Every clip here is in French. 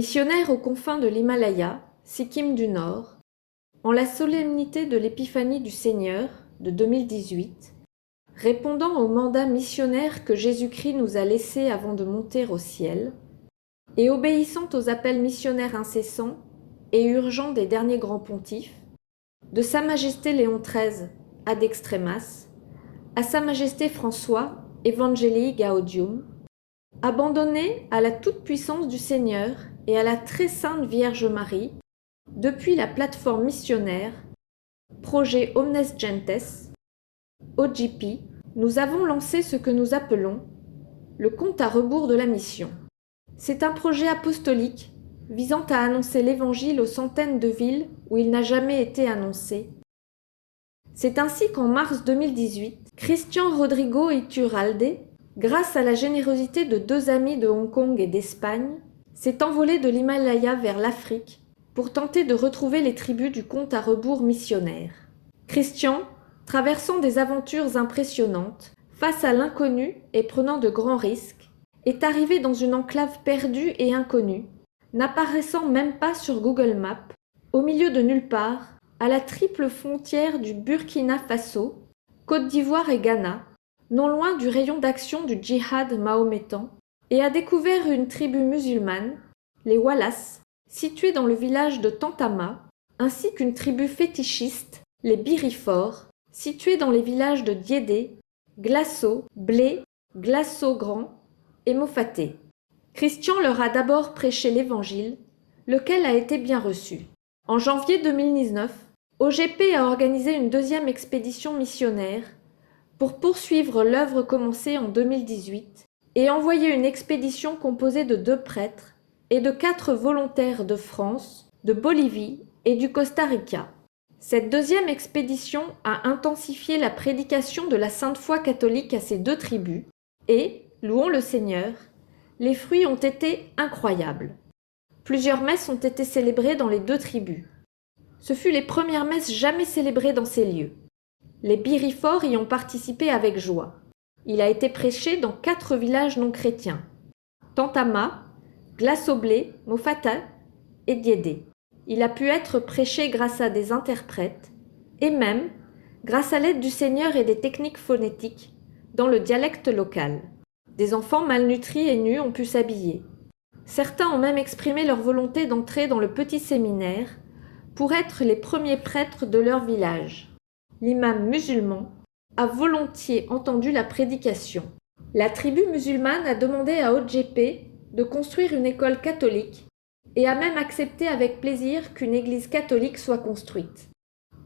Missionnaire aux confins de l'Himalaya, Sikkim du Nord, en la solennité de l'Épiphanie du Seigneur de 2018, répondant au mandat missionnaire que Jésus-Christ nous a laissé avant de monter au ciel, et obéissant aux appels missionnaires incessants et urgents des derniers grands pontifes, de Sa Majesté Léon XIII ad extremas, à Sa Majesté François Evangelii Gaudium, abandonné à la toute-puissance du Seigneur et à la très sainte Vierge Marie, depuis la plateforme missionnaire Projet Omnes Gentes, OGP, nous avons lancé ce que nous appelons le compte à rebours de la mission. C'est un projet apostolique visant à annoncer l'Évangile aux centaines de villes où il n'a jamais été annoncé. C'est ainsi qu'en mars 2018, Christian Rodrigo Iturralde, grâce à la générosité de 2 amis de Hong Kong et d'Espagne, s'est envolé de l'Himalaya vers l'Afrique pour tenter de retrouver les tribus du compte à rebours missionnaire. Christian, traversant des aventures impressionnantes, face à l'inconnu et prenant de grands risques, est arrivé dans une enclave perdue et inconnue, n'apparaissant même pas sur Google Maps, au milieu de nulle part, à la triple frontière du Burkina Faso, Côte d'Ivoire et Ghana, non loin du rayon d'action du djihad mahométan, et a découvert une tribu musulmane, les Wallace, située dans le village de Tantama, ainsi qu'une tribu fétichiste, les Birifor, située dans les villages de Diédé, Glasso, Blé, Glasso Grand et Mofaté. Christian leur a d'abord prêché l'Évangile, lequel a été bien reçu. En janvier 2019, OGP a organisé une 2e expédition missionnaire pour poursuivre l'œuvre commencée en 2018 et envoyer une expédition composée de 2 prêtres et de 4 volontaires de France, de Bolivie et du Costa Rica. Cette 2e expédition a intensifié la prédication de la sainte foi catholique à ces 2 tribus et, louons le Seigneur, les fruits ont été incroyables. Plusieurs messes ont été célébrées dans les 2 tribus. Ce fut les premières messes jamais célébrées dans ces lieux. Les Birifor y ont participé avec joie. Il a été prêché dans 4 villages non chrétiens: Tantama, Glassoblé, Mofata et Diédé. Il a pu être prêché grâce à des interprètes et même grâce à l'aide du Seigneur et des techniques phonétiques dans le dialecte local. Des enfants malnutris et nus ont pu s'habiller. Certains ont même exprimé leur volonté d'entrer dans le petit séminaire pour être les premiers prêtres de leur village. L'imam musulman a volontiers entendu la prédication. La tribu musulmane a demandé à OGP de construire une école catholique et a même accepté avec plaisir qu'une église catholique soit construite.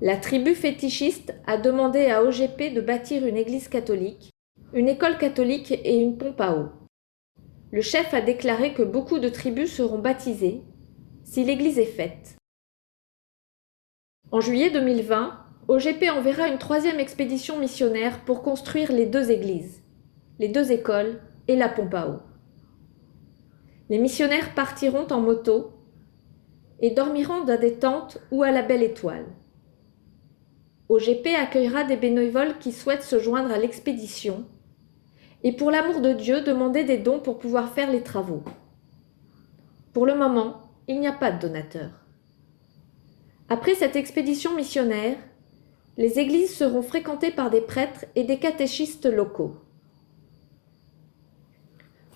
La tribu fétichiste a demandé à OGP de bâtir une église catholique, une école catholique et une pompe à eau. Le chef a déclaré que beaucoup de tribus seront baptisées si l'église est faite. En juillet 2020, OGP enverra une 3e expédition missionnaire pour construire les 2 églises, les 2 écoles et la pompe à eau. Les missionnaires partiront en moto et dormiront dans des tentes ou à la Belle Étoile. OGP accueillera des bénévoles qui souhaitent se joindre à l'expédition et pour l'amour de Dieu, demander des dons pour pouvoir faire les travaux. Pour le moment, il n'y a pas de donateurs. Après cette expédition missionnaire, les églises seront fréquentées par des prêtres et des catéchistes locaux.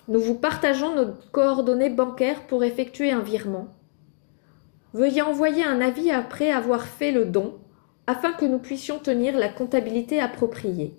Nous vous partageons nos coordonnées bancaires pour effectuer un virement. Veuillez envoyer un avis après avoir fait le don, afin que nous puissions tenir la comptabilité appropriée.